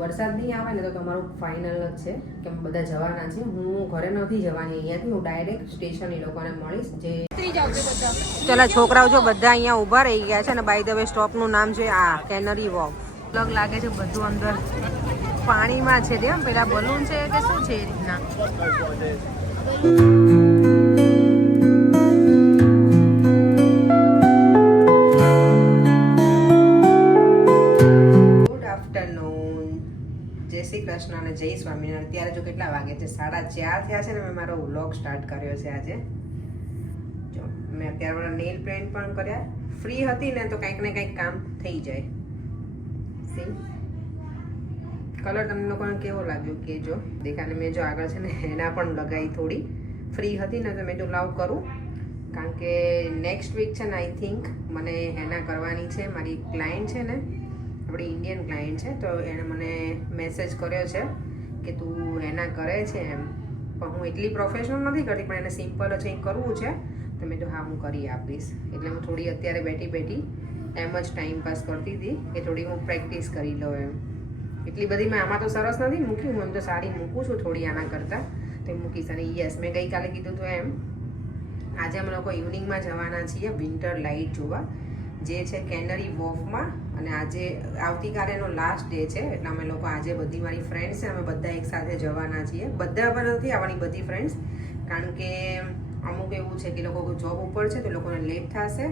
વરસાદ નહીં આવે ને તો તમારું ફાઇનલ જ છે કે બધા જવાના છે. હું ઘરે નથી જવાની અહીંયાથી, હું ડાયરેક્ટ સ્ટેશન એ લોકોને મળીશ. જે ચલા છોકરાઓ જો બધા અહીંયા ઊભા રહી ગયા છે ને. બાય ધ વે સ્ટોપનું નામ છે આ કેનરી વોક. અલગ લાગે છે બધું અંદર પાણીમાં છે. તેમ પેલા બલૂન છે કે શું છે એ રીતના. જય શ્રી કૃષ્ણ અને જય સ્વામિનારાયણ. અત્યારે જો કેટલા વાગે છે? 4:30 થયા છે ને. મેં મારો વ્લોગ સ્ટાર્ટ કર્યો છે આજે. જો મેં અત્યારે મારા નેલ પેન્ટ પણ કર્યા. ફ્રી હતી ને તો કંઈક ને કંઈક કામ થઈ જાય. સી કલર તમને લોકોને કેવો લાગ્યો કે જો દેખાને. મેં જો આગળ છે ને હેના પણ લગાવી થોડી. ફ્રી હતી ને તો મેં જો લાવ કરું, કારણ કે નેક્સ્ટ વીક છે ને આઈ થિંક મને હેના કરવાની છે. મારી ક્લાયન્ટ છે ને, આપણી ઇન્ડિયન ક્લાયન્ટ છે, તો એણે મને મેસેજ કર્યો છે કે તું એના કરે છે એમ. પણ હું એટલી પ્રોફેશનલ નથી કરતી, પણ એને સિમ્પલ જ કંઈક કરવું છે તો મેં તો હા હું કરી આપીશ. એટલે હું થોડી અત્યારે બેઠી બેઠી એમ જ ટાઈમ પાસ કરતી હતી કે થોડી હું પ્રેક્ટિસ કરી લઉં એમ. એટલી બધી મેં આમાં તો સરસ નથી મૂકી. હું એમ તો સારી મૂકું છું થોડી આના કરતાં, તો મૂકીશ. અને યસ, મેં ગઈકાલે કીધું હતું એમ, આજે અમે લોકો ઇવનિંગમાં જવાના છીએ વિન્ટર લાઇટ જોવા, જે છે કેનરી વોફમાં. અને આજે આવતીકાલેનો લાસ્ટ ડે છે, એટલે અમે લોકો આજે બધી મારી ફ્રેન્ડ્સ છે, અમે બધા એકસાથે જવાના છીએ. બધા પણ નથી આવવાની બધી ફ્રેન્ડ્સ, કારણ કે અમુક એવું છે કે લોકો જોબ ઉપર છે તો લોકોને લેટ થશે.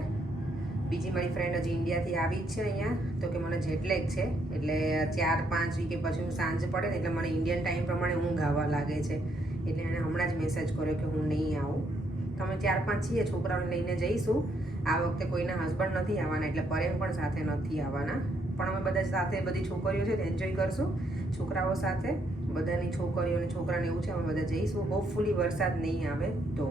બીજી મારી ફ્રેન્ડ હજી ઇન્ડિયાથી આવી જ છે અહીંયા, તો કે મને જેટલેગ છે, એટલે 4-5 વીકે પછી હું સાંજ પડે ને એટલે મને ઇન્ડિયન ટાઈમ પ્રમાણે ઊંઘ આવવા લાગે છે. એટલે એણે હમણાં જ મેસેજ કર્યો કે હું નહીં આવું. તો અમે 4-5 છીએ, છોકરાઓને લઈને જઈશું. આ વખતે કોઈના હસબન્ડ નથી આવવાના, એટલે પરેમ પણ સાથે નથી આવવાના. પણ અમે બધા સાથે, બધી છોકરીઓ છે એન્જોય કરશું છોકરાઓ સાથે. બધાની છોકરીઓ અને છોકરાને એવું છે, અમે બધા જઈશું. હોપફુલી વરસાદ નહીં આવે તો.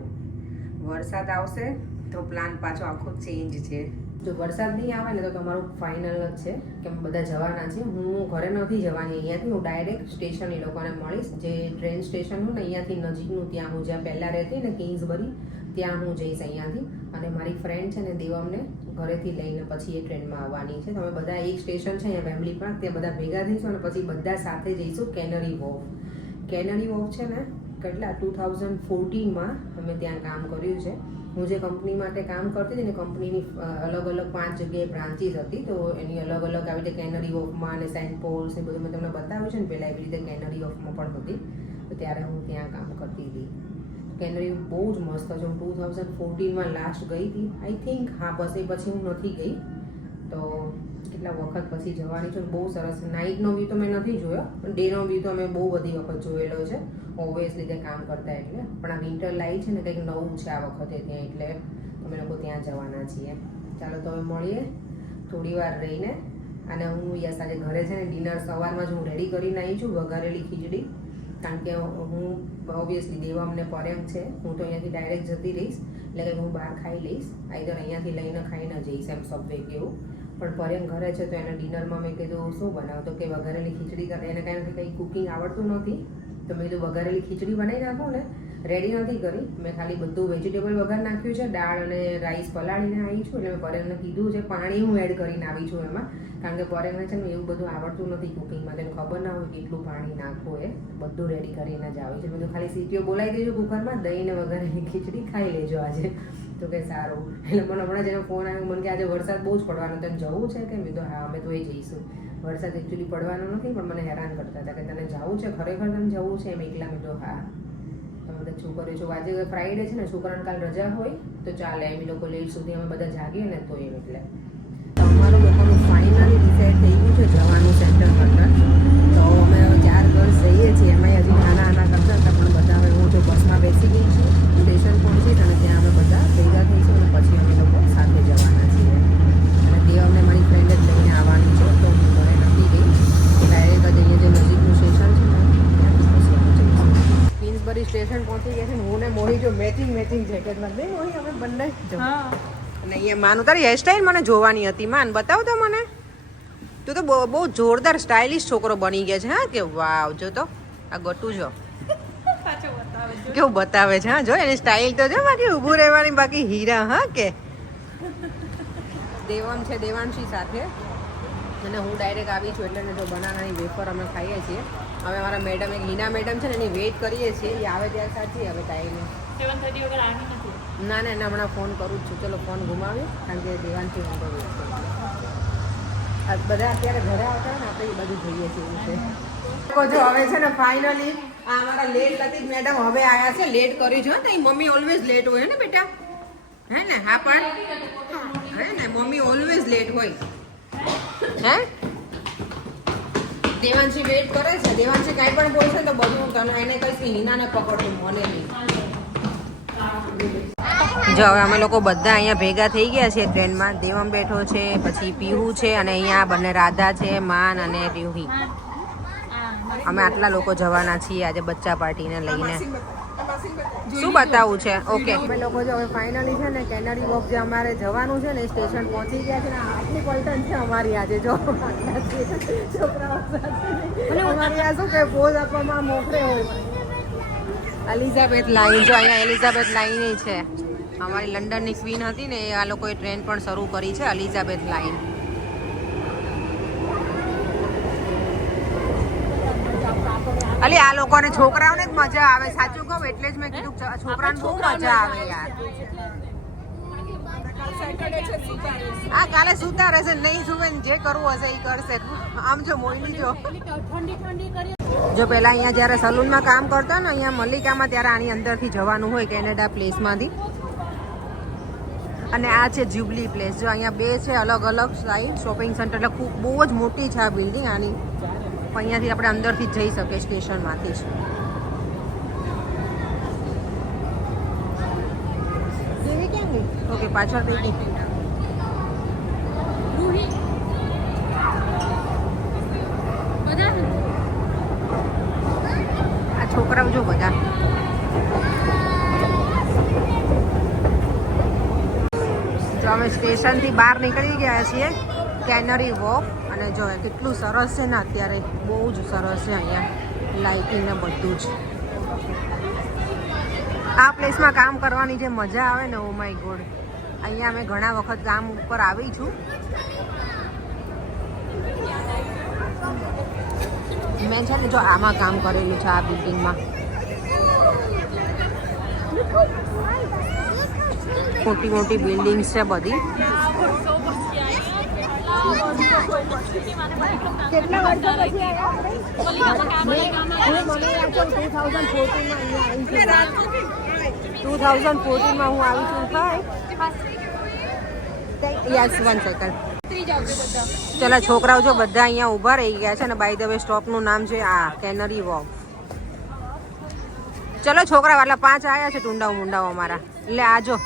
વરસાદ આવશે તો પ્લાન પાછો આખો ચેન્જ છે. જો વરસાદ નહીં આવે ને તો તમારું ફાઇનલ જ છે કે અમે બધા જવાના છે. હું ઘરે નથી જવાની અહીંયાથી, હું ડાયરેક્ટ સ્ટેશન એ લોકોને મળીશ. જે ટ્રેન સ્ટેશન હોય ને અહીંયાથી નજીકનું, ત્યાં હું જ્યાં પહેલાં રહેતી ને કિંગ્સબરી, ત્યાં હું જઈશ અહીંયાથી. અને મારી ફ્રેન્ડ છે ને દેવમને ઘરેથી લઈને પછી એ ટ્રેનમાં આવવાની છે. તો અમે બધા એક સ્ટેશન છે અહીંયા વેમ્બલી પાર્ક, ત્યાં બધા ભેગા થઈશું અને પછી બધા સાથે જઈશું કેનરી વોફ. કેનરી વોફ છે ને કેટલા 2014માં અમે ત્યાં કામ કર્યું છે. હું જે કંપની માટે કામ કરતી હતી ને, કંપનીની અલગ અલગ 5 જગ્યાએ બ્રાન્ચીસ હતી, તો એની અલગ અલગ આવી રીતે કેનરી વોફમાં અને સેન્ટ પોલ્સ એ બધું મેં તમને બતાવ્યું છે ને પહેલાં, એવી રીતે કેનરી વોફમાં પણ હતી. તો ત્યારે હું ત્યાં કામ કરતી હતી. કેનરી બહુ જ મસ્ત છે. હું 2014માં લાસ્ટ ગઈ હતી આઈ થિંક. હા બસ એ પછી હું નથી ગઈ. તો કેટલા વખત પછી જવાની છું. બહુ સરસ. નાઇટનો વ્યૂ તો મેં નથી જોયો, પણ ડેનો વ્યૂ તો અમે બહુ બધી વખત જોયેલો છે, ઓબ્વિયસલી તે કામ કરતા એટલે. પણ આ વિન્ટર લાઇટ છે ને કંઈક નવું છે આ વખતે ત્યાં, એટલે અમે લોકો ત્યાં જવાના છીએ. ચાલો તો હવે મળીએ થોડી વાર રહીને. અને હું યસ આજે ઘરે છે ને ડિનર સવારમાં જ હું રેડી કરીને આવી છું, વઘારેલી ખીચડી. કારણ કે હું ઓબ્વિયસલી દેવા અમને પરેમ છે, હું તો અહીંયાથી ડાયરેક્ટ જતી રહીશ, એટલે કે હું બહાર ખાઈ લઈશ. આઈધર અહીંયાથી લઈને ખાઈને જઈશ એમ સબવે કે એવું. પણ પરેમ ઘરે છે તો એને ડિનરમાં મેં કીધું શું બનાવતો, કે વઘારેલી ખીચડી કરે. એને કારણે કંઈ કુકિંગ આવડતું નથી, તો મેં કીધું વઘારેલી ખીચડી બનાવી નાખું ને. રેડી નથી કરી, મેં ખાલી બધું વેજીટેબલ વઘાર નાખ્યું છે, દાળ અને રાઈસ પલાળીને આવી છું. એટલે મેં પરેમને કીધું છે પાણી હું એડ કરીને આવી છું એમાં, કારણ કે પરેમને છે ને એવું બધું આવડતું નથી કુકિંગમાં, તેને ખબર ના હોય કેટલું પાણી નાખવું. એ બધું રેડી કરીને જ આવે છે. મેં તો ખાલી સીટીઓ બોલાવી દેજો કુકરમાં, દહીંને વઘારેલી ખીચડી ખાઈ લેજો આજે. તો કે સારું. એટલે મને હમણાં જેનો ફોન આવ્યો, મને કે આજે વરસાદ બહુ જ પડવાનો, તને જવું છે કે? મેં તો હા અમે તો એ જઈશું. વરસાદ એકચ્યુઅલી પડવાનો નથી, પણ મને હેરાન કરતા હતા કે તને જવું છે, ખરેખર તને જવું છે એમ એકલા? મેં તો હા. તમે બધા છોકરીઓ છો, આજે ફ્રાઈડે છે ને, છોકરાને કાલ રજા હોય તો ચાલે એમ. લોકો લેટ સુધી અમે બધા જાગીએ ને તો એમ. એટલે અમારું લોકોનું ફાઇનલી ડિસાઇડ થઈ ગયું છે જવાનું સેન્ટર કરતાં. તો અમે 4 ગર્લ્સ જઈએ છીએ, એમાં હજી નાના કરતા હતા, પણ બધા હવે હું જો બસમાં બેસી ગઈ છું, સ્ટેશન પહોંચીશ અને ત્યાં અમે બધા ભેગા થઈશું અને પછી અમે લોકો સાથે જવાના છીએ. અને તે અમને મારી ફ્રેન્ડ જ લઈને આવવાની છે, તો હું ઘરે નથી ગઈ. ડાયરેક્ટ જ અહીંયા જે નજીકનું સ્ટેશન છે ને ત્યાંથી પછી અમે જઈશું. કિંગ્સબરી સ્ટેશન પહોંચી ગયા છે ને. હું ને મોહી જો મેચિંગ જેકેટમાં બે મોહી અમે બંને જ. અને અહીંયા માનું તારી હેરસ્ટાઈલ મને જોવાની હતી, માન બતાવ તો મને. તું તો બહુ જોરદાર સ્ટાઇલિશ છોકરો બની ગયા છે. હા કે વાવ, જો તો આ ગટું જો કેવું બતાવે છે. હા જો એની સ્ટાઇલ તો જો, બાકી ઊભું રહેવાની બાકી હીરા. હા કે દેવમ છે દેવાંશી સાથે. અને હું ડાયરેક્ટ આવી છું એટલે જો બનાનાની વેફર અમે ખાઈએ છીએ. હવે અમારા મેડમ એક હિના મેડમ છે ને એની વેઇટ કરીએ છીએ. એ આવે ત્યારે સાચી હવે ટાઈમે 7:30 વગર આવી નથી. ના એને હમણાં ફોન કરું જ છું. ચલો ફોન ઘુમાવીએ કારણ કે દેવાનથી વાંધો આ બધા અત્યારે ઘરે આવતા ને આપણે એ બધું જોઈએ છીએ એવું છે. જો હવે છે ને ફાઇનલી આ અમારા લેટ લતીફ મેડમ હવે આવ્યા છે. લેટ કરી જો ને મમ્મી ઓલવેઝ લેટ હોય ને બેટા હે ને? હા પણ હે ને મમ્મી ઓલવેઝ લેટ હોય હે. દેવાંશી વેઇટ કરે છે. દેવાંશી કાંઈ પણ બોલશે તો બધું તને એને કહીશ હિનાને પકડતું મને નહીં. જો હવે અમે લોકો બધા અહીંયા ભેગા થઈ ગયા છીએ ટ્રેનમાં. દેવમ બેઠો છે, પછી પીહુ છે અને અહીંયા બંને રાધા છે, માન અને રૂહી. અમે આટલા લોકો જવાના છીએ આજે બચ્ચા પાર્ટીને લઈને. શું બતાવવું છે? ઓકે અમે લોકો જો હવે ફાઇનલી છે ને કેનરી વોક જે અમારે જવાનું છે ને એ સ્ટેશન પહોંચી ગયા છે ને આટલી પલટન છે અમારી આજે. જો છોકરાઓ અમારી આ શું કે પોઝ આપવામાં મોકલે હોય. એલિઝાબેથ લાઈન જો અહીંયા એલિઝાબેથ લાઈન છે. અમારી લંડનની ક્વીન હતી ને એ આ લોકોએ ટ્રેન પણ શરૂ કરી છે એલિઝાબેથ લાઈન. અલી આ લોકોને છોકરાઓને જ મજા આવે સાચું કહું એટલે જ મેં કીધું છોકરાને બહુ મજા આવે યાર. આ કાલે સુતા રહેશે નહીં સુવે ને જે કરવું હશે એ કરશે. આમ જો મોઈની જો જો પેલા અહીંયા જ્યારે સલૂનમાં કામ કરતા ને અહીંયા મલ્લિકામાં ત્યારે આની અંદરથી જવાનું હોય કેનેડા પ્લેસમાંથી. અને આ છે જ્યુબલી પ્લેસ. જો અહીંયા બે છે અલગ અલગ સાઈડ શોપિંગ સેન્ટર. એટલે ખૂબ બહુ જ મોટી છે આ બિલ્ડિંગ આની. અહીંયાથી આપણે અંદરથી જ જઈ શકીએ સ્ટેશનમાંથી જ. ઓકે પાછળ થઈ ગઈ. આ છોકરાઓ જો બધા જો અમે સ્ટેશનથી બહાર નીકળી ગયા છીએ કેનરી વોક. અને જો કેટલું સરસ છે ને અત્યારે બહુ જ સરસ છે અહીંયા લાઇટિંગ ને બધું જ. આ પ્લેસમાં કામ કરવાની જે મજા આવે ને ઓ માય ગોડ. અહીંયા અમે ઘણા વખત કામ ઉપર આવી છું. મેં છે ને જો આમાં કામ કરેલું છે આ બિલ્ડિંગમાં. મોટી મોટી બિલ્ડિંગ્સ છે બધી. કેટલા વર્ષો પછી આવ્યા? 2014માં હું આવી છું. Yes 1 second. ચલો છોકરાઓ જો બધા અહીંયા ઊભા રહી ગયા છે. અને બાય ધ વે સ્ટોપનું નામ છે આ કેનરી વોક. ચલો છોકરાઓ આટલા 5 આવ્યા છે ટુંડાઓ મુંડાઓ અમારા. એટલે આ જો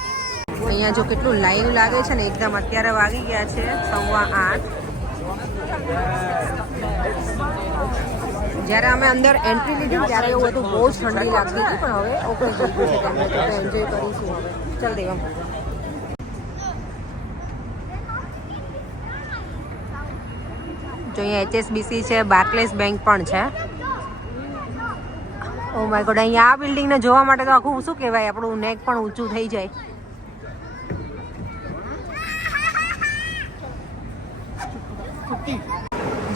અહીંયા જો કેટલું લાઈવ લાગે છે ને એકદમ. અત્યારે વાગી ગયા છે 8:15. જ્યારે અમે અંદર એન્ટ્રી લીધી ત્યારે એવું હતું બહુ જ ઠંડી લાગતી હતી. પણ હવે ઓકે થઈ ગયું છે ટેમ્પરેચર તો એન્જોય કરીશું હવે. ચાલ દેવમ જો અહીંયા HSBC છે, બાર્કલેસ બેંક પણ છે. ઓ માય ગોડ અહીંયા આ બિલ્ડિંગને જોવા માટે તો આખું શું કહેવાય આપણું નેક પણ ઊંચું થઈ જાય.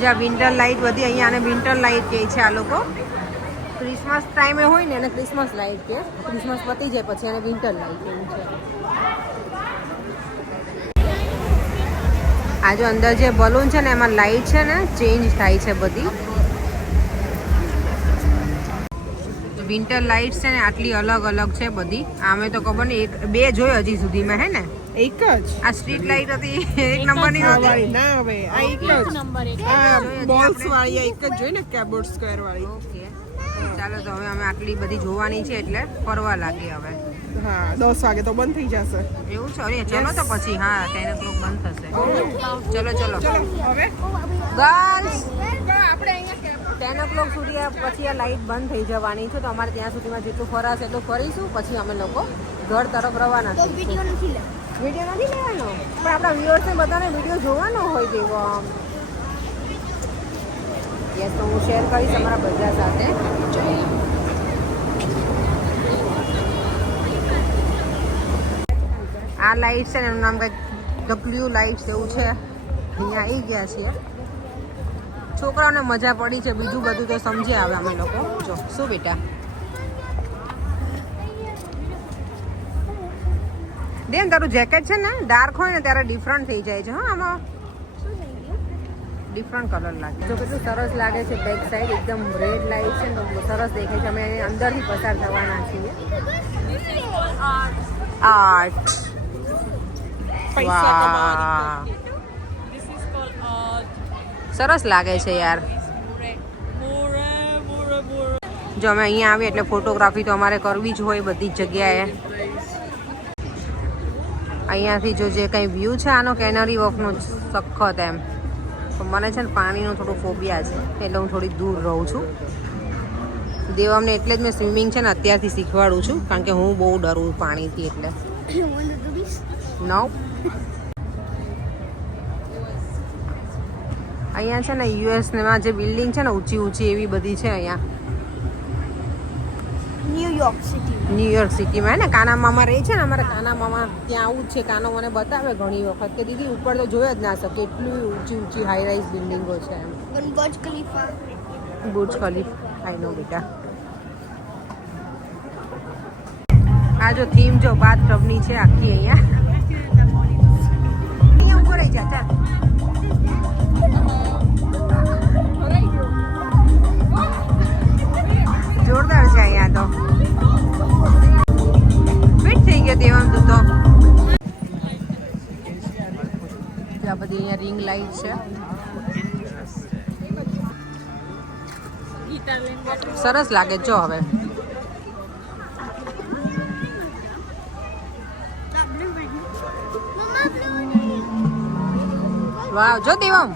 જ્યાં વિન્ટર લાઇટ બધી અહીંયા આને વિન્ટર લાઇટ કહે છે આ લોકો. ક્રિસમસ ટાઈમે હોય ને એને ક્રિસમસ લાઇટ કહે. ક્રિસમસ પતી જાય પછી એને વિન્ટર લાઇટ એવું છે. આ જો અંદર જે બલૂન છે ને એમાં લાઇટ છે ને ચેન્જ થાય છે બધી. વિન્ટર લાઇટ્સ છે ને આટલી અલગ અલગ છે બધી. આમે તો ખબર નહીં 2 જોઈ હજી સુધીમાં હે ને? એક જ આ સ્ટ્રીટ લાઇટ હતી 1 નંબરની હતી. ના હવે આ એક જ આ બોલ્સ વાળી એક જ જોઈ ને કેબોર્ડ સ્ક્વેર વાળી. ઓકે ચાલો તો હવે અમે આટલી બધી જોવાની છે એટલે ફરવા લાગીએ હવે. હા 10 વાગે તો બંધ થઈ જશે. એવું છે? અરે ચલો તો પછી હા 10 o'clock બંધ થશે. ચલો ચલો હવે ગર્લ્સ આપણે અહીંયા 10 o'clock સુધી પછી આ લાઇટ બંધ થઈ જવાની છે. તો અમારે ત્યાં સુધીમાં જેટલું ફરાશે એટલું ફરીશું. પછી અમે લોકો ઘર તરફ રવાના થઈશું. વિડીયો નથી લેવાનો પણ આપણા વ્યુઅર્સને બધાને વિડીયો જોવાનો હોય તેવો આમ. યસ તો હું શેર કરીશ અમારા બધા સાથે. આ લાઇટ છે ને એનું નામ કંઈક ડબલ્યુ લાઇટ્સ એવું છે. અહીંયા આવી ગયા છીએ છોકરાઓને મજા પડી છે, બીજું બધું તો સમજી આવે અમે લોકો. જો શું બેટા દેન તારું જેકેટ છે ને ડાર્ક હોય ને ત્યારે ડિફરન્ટ થઈ જાય છે. હા આમાં ડિફરન્ટ કલર લાગે. જો કેટલું સરસ લાગે છે. બેક સાઈડ એકદમ રેડ લાઈટ છે ને તો સરસ દેખાય છે. અમે અંદરથી પસાર થવાના છીએ. આર્ટ પૈસા કમાવાની વાહ This is called art. સરસ લાગે છે યાર. જો અમે અહીંયા આવીએ એટલે ફોટોગ્રાફી તો અમારે કરવી જ હોય બધી જ જગ્યાએ. અહીંયાથી જો જે કંઈ વ્યૂ છે આનો કેનરી વોકનો સખત એમ. તો મને છે ને પાણીનો થોડો ફોબિયા છે એટલે હું થોડી દૂર રહું છું. દેવમને એટલે જ મેં સ્વિમિંગ છે ને અત્યારથી શીખવાડું છું કારણ કે હું બહુ ડરું પાણીથી એટલે. નો અહીંયા છે ને યુએસમાં જે બિલ્ડિંગ છે ને ઊંચી ઊંચી એવી બધી છે અહીંયા ન્યુયોર્ક સિટીમાં. ને કાના મામા રહે છે ને અમારા કાના મામા ત્યાં આવું જ છે. કાનો મને બતાવે ઘણી વખત કે દીદી ઉપર તો જોઈ જ ના શકે એટલી ઊંચી ઊંચી હાઈ રાઈઝ બિલ્ડિંગો છે એમ. બુર્જ ખલીફા આઈ નો બેટા. આ જો થીમ જો બાથ ટબની છે આખી અહીંયા ઉભો રહી જા ચાલ. જોરદાર છે અહીંયા તો. ફિટ થઈ ગયો દેવામ તું તો. આ બધી અહીંયા રિંગ લાઈટ છે. સરસ લાગે જો હવે. વાવ જો દેવામ.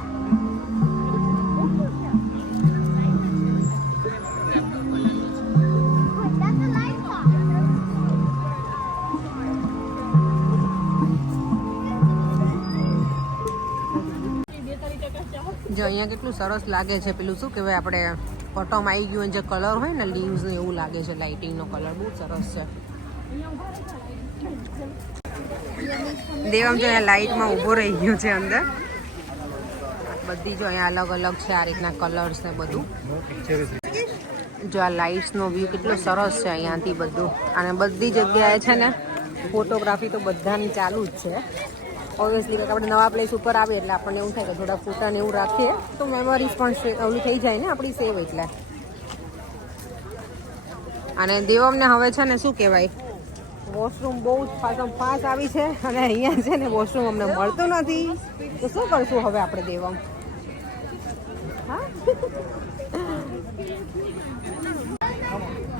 જો અહીંયા કેટલું સરસ લાગે છે. પેલું શું કહેવાય આપણે ફોટોમાં આવી ગયું જે કલર હોય ને લીવ્સ એવું લાગે છે. લાઇટિંગનો કલર બહુ સરસ છે. દેવમ જો અહીંયા લાઇટમાં ઊભો રહી ગયો છે અંદર. બધી જો અહીંયા અલગ અલગ છે આ રીતના કલર્સ ને બધું. જો આ લાઇટ્સનો વ્યૂ કેટલો સરસ છે અહીંયાથી બધું. અને બધી જગ્યાએ છે ને ફોટોગ્રાફી તો બધાની ચાલુ જ છે. ઓબ્વિયસલી કંઈક આપણે નવા પ્લેસ ઉપર આવીએ એટલે આપણને એવું થાય કે થોડા ફોટા ને એવું રાખીએ તો મેમરીઝ પણ ઓલું થઈ જાય ને આપણી સેવ એટલે. અને દેવમને હવે છે ને શું કહેવાય વોશરૂમ બહુ જ ફાસ્ટ આવી છે અને અહીંયા છે ને વોશરૂમ અમને મળતું નથી તો શું કરશું હવે આપણે દેવમ. હા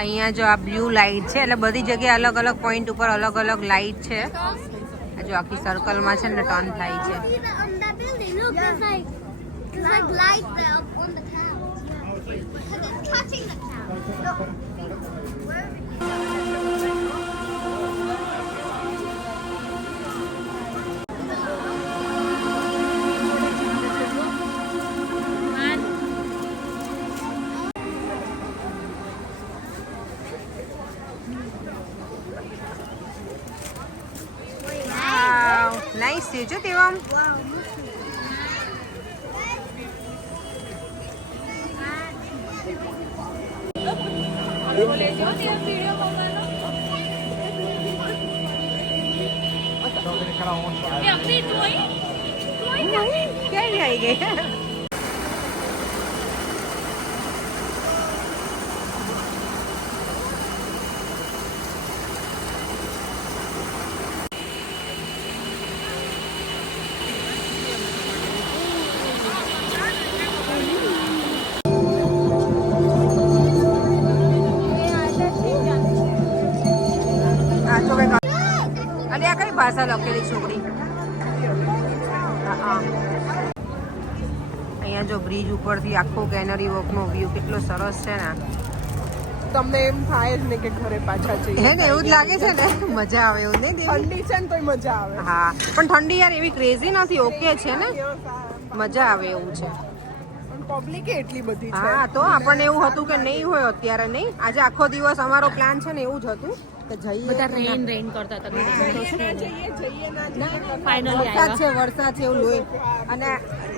અહીંયા જો આ બ્લુ લાઇટ છે એટલે બધી જગ્યાએ અલગ અલગ પોઈન્ટ ઉપર અલગ અલગ લાઇટ છે. જો આખી સર્કલમાં છે ને ટર્ન થાય છે. નાઈસ છે જો દેવામ. ક્યાં આવી ગઈ. કઈ ભાષા લખેલી છોકરી. અહીંયા જો બ્રિજ ઉપરથી આખો કેનરી વોકનો વ્યૂ કેટલો સરસ છે ને. તમને એમ થાય જ ને કે ઘરે પાછા જઈએ. હે ને એવું જ લાગે છે ને. મજા આવે એવું નહીં. ઠંડી છે ને તોય મજા આવે. હા પણ ઠંડી યાર એવી ક્રેઝી નથી. ઓકે છે ને મજા આવે એવું છે. પબ્લિક એટલી બધી છે. હા તો આપણને એવું હતું કે નહીં હોય અત્યારે નહીં. આજે આખો દિવસ અમારો પ્લાન છે ને એવું જ હતું કે જઈએ. બધા રેન કરતા હતા. વરસાદ છે એવું લોહી. અને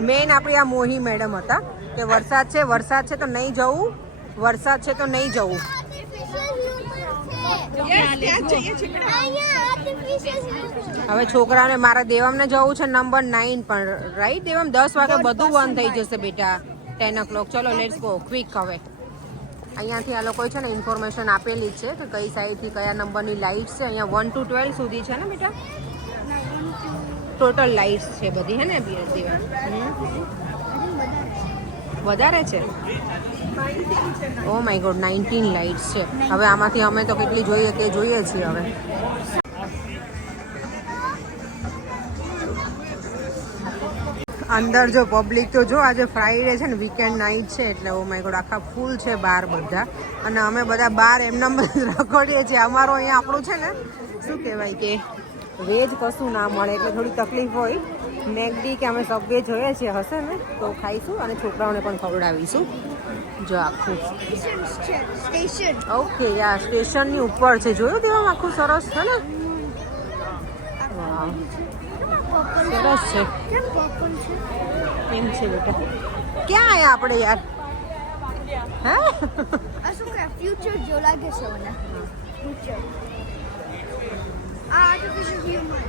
મેઇન આપણી આ મોહી મેડમ હતા કે વરસાદ છે તો નહીં જવું, વરસાદ છે તો નહીં જવું. હવે છોકરાઓને મારા દેવમને જવું છે નંબર 9 પણ રાઈટ દેવમ 10 વાગે બધું બંધ થઈ જશે બેટા. 10 o'clock. ચલો લેટ્સ ગો ક્વિક. હવે અહીંયાથી આ લોકોએ છે ને ઇન્ફોર્મેશન આપેલી જ છે કે કઈ સાઈડથી કયા નંબરની લાઇટ્સ છે. અહીંયા 1 to 12 સુધી છે ને બેટા, ટોટલ લાઇટ્સ છે બધી, હે ને દેવા? વધારે છે. ઓ માય ગોડ, 19 લાઇટ્સ છે. હવે આમાંથી અમે તો કેટલી જોઈએ તે જોઈએ છીએ. હવે અંદર જો પબ્લિક તો જો આજે ફ્રાઈડે છે ને, વીકેન્ડ નાઇટ છે એટલે ઓ માય ગોડ આખા ફૂલ છે બહાર બધા. અને અમે બધા બહાર એમનામ રખડીએ છીએ. અમારો અહીંયા આપણું છે ને શું કહેવાય કે વેજ કશું ના મળે એટલે થોડી તકલીફ હોય. મેગડી કે અમે સબવે જોઈએ છીએ, હશે ને તો ખાઈશું અને છોકરાઓને પણ ખવડાવીશું. જો આખું ઓકે યા સ્ટેશનની ઉપર છે. જોયું તેમાં આખું સરસ છે ને. વાવ સરસ છે. એમ છે બેટા. ક્યાં આયા આપણે યાર? હા ફ્યુચર જો લાગે છે મને. Future artificial human.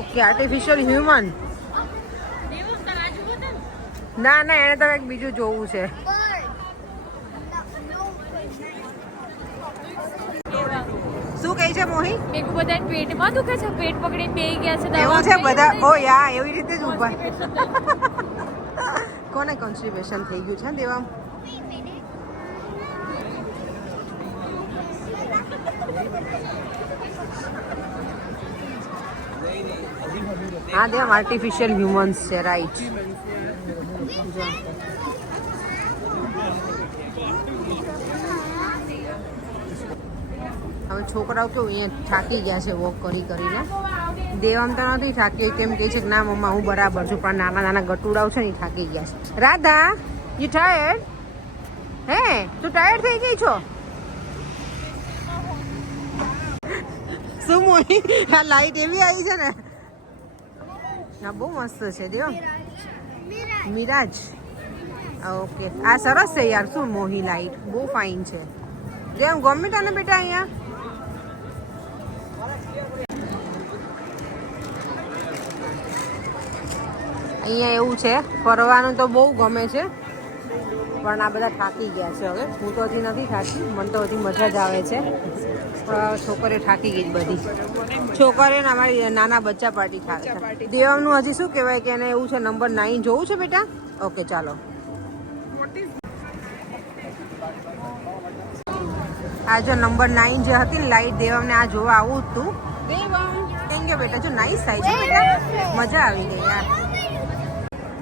Okay artificial human. ના ના એને તો એક બીજું જોવું છે. શું કહે છે મોહી? મેં કો બધા પેટમાં દુખે છે, પેટ પકડીને બેહી ગયા છે. એવું છે બધા. ઓ યા એવી રીતે જ ઊભા. કોને કોન્સ્ટિપેશન થઈ ગયું છે દેવામ? હા દેવામ આર્ટિફિશિયલ હ્યુમન્સ છે રાઈટ. હવે છોકરાઓ કેવું અહીંયા થાકી ગયા છે વોક કરી કરીને. દેવામ તો નથી થાકી, કેમ કે છે કે ના મમ્મા હું બરાબર છું, પણ નાના નાના ગટુડાઓ છે ને એ થાકી ગયા છે. Radha you tired? હે તું ટાયર્ડ થઈ ગઈ છો? શું મોહી આ લાઈટ એવી આવી છે ને. હા બહુ મસ્ત છે દેવામ. મિરાજ. ઓકે આ સરસ છે યાર. શું મોહી લાઈટ બહુ ફાઇન છે. જેમ ગમે તને બેટા અહીંયા. અહીંયા એવું છે ફરવાનું તો બહુ ગમે છે, પણ આ બધા થાકી ગયા છે. હવે હું તો હજી નથી થાકી, મને તો હજી મજા જ આવે છે. છોકરીઓ થાકી ગઈ બધી. છોકરીઓને અમારી નાના બચ્ચા પાર્ટી ખાવે છે. દેવમનું હજી શું કહેવાય કે એને એવું છે નંબર 9 જોવું છે બેટા. ઓકે ચાલો. આ જો નંબર 9 જે હતી ને લાઈટ, દેવમને આ જોવા આવું જ તું. દેવમ કેમ કે બેટા જો નાઈસ થાય છે બેટા, મજા આવી ગઈ યાર.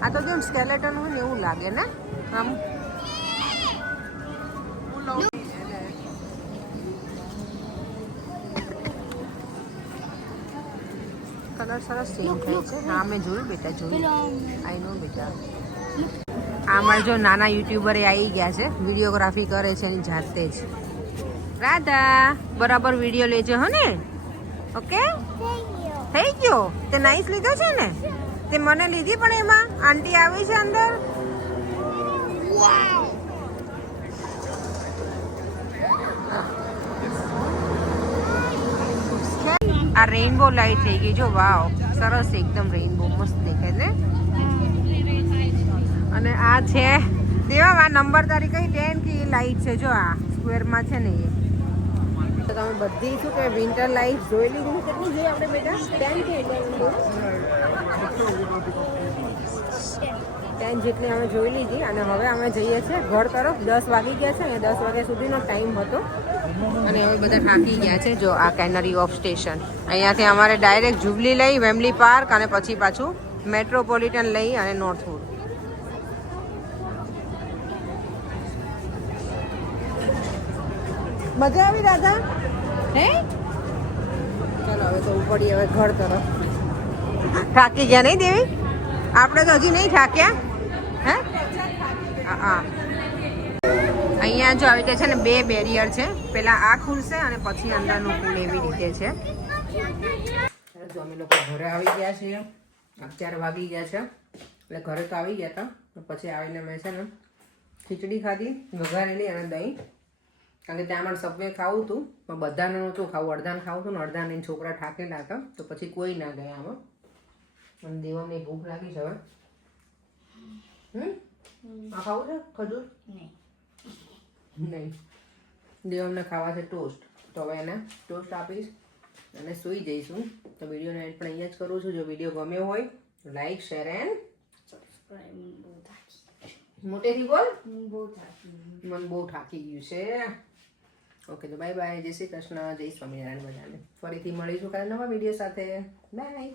આ તો જો સ્કેલેટન હોય ને એવું લાગે ને આમ. કલર સરસ ચેન્જ થાય છે. હા મેં જોયું બેટા, જોયું. આઈ નો બેટા. આમાં જો નાના યુટ્યુબરે આવી ગયા છે, વિડીયોગ્રાફી કરે છે એની જાતે જ. રાધા બરાબર વિડીયો લેજો હો ને. ઓકે થઈ ગયો. તે નાઈસ લીધો છે ને? તે મને લીધી પણ એમાં આંટી આવી છે અંદર. આ રેઇનબો લાઈટ થઈ ગઈ જો. વાવ સરસ એકદમ રેઇનબો મસ્ત દેખાય ને. અને આ છે દેવા આ નંબર તારી કઈ 10 की લાઈટ છે જો. આ સ્ક્વેરમાં છે ને એ. તો તમે બધી શું કે વિન્ટર લાઈટ જોઈ લીધી? કેટલી જોઈએ આપણે બેટા? 10 કે 10 જેટલી અમે જોઈ લીધી. અને હવે અમે જઈએ છીએ ઘર તરફ. 10 વાગી ગયા છે. 10 વાગ્યા સુધીનો ટાઈમ હતો અને હવે બધા થાકી ગયા છે. જો આ કેનરી ઓફ સ્ટેશન. અહીંયાથી અમારે ડાયરેક્ટ જુબલી લઈ, વેમ્બલી પાર્ક અને પછી પાછું મેટ્રોપોલિટન લઈ અને નોર્થવુડ. મજા આવી રાધા? હે ચાલો હવે તો ઉપડીએ હવે ઘર તરફ. થાકી ગયા નહીં દેવી? આપણે તો હજી નહીં થાક્યા. હે હા અહીંયા જો આવી રીતે છે ને 2 બેરિયર છે. પેલા આ ખુલશે અને પછી અંદરનું ખુલે એવી રીતે છે. જો અમે લોકો ઘરે આવી ગયા છીએ. 11 વાગી ગયા છે એટલે ઘરે તો આવી ગયા હતા પછી આવીને મેં છે ને ખીચડી ખાધી વઘારેલી અને દહીં, કારણ કે ત્યાં અમારે સબવે ખાવું હતું પણ બધાને નહોતું ખાવું, અડધાને ખાવું હતું ને અડધાને છોકરા ઠાકેલા હતા તો પછી કોઈ ના ગયા આમાં. અને દેવમને ભૂખ લાગી છે હવે. આ ખાવું છે ખજૂર? નહીં. દેવમને ખાવા છે ટોસ્ટ, તો હવે એને ટોસ્ટ આપીશ અને સૂઈ જઈશું. તો વિડીયોને એડ પણ અહીંયા જ કરું છું. જો વિડીયો ગમ્યો હોય તો લાઈક શેર એન્ડ મોટેથી બોલ. મન બહુ થાકી ગયું છે. ઓકે તો બાય બાય, જય શ્રી કૃષ્ણ, જય સ્વામિનારાયણ બધાને. ફરીથી મળીશું કાલે નવા વિડીયો સાથે. બાય.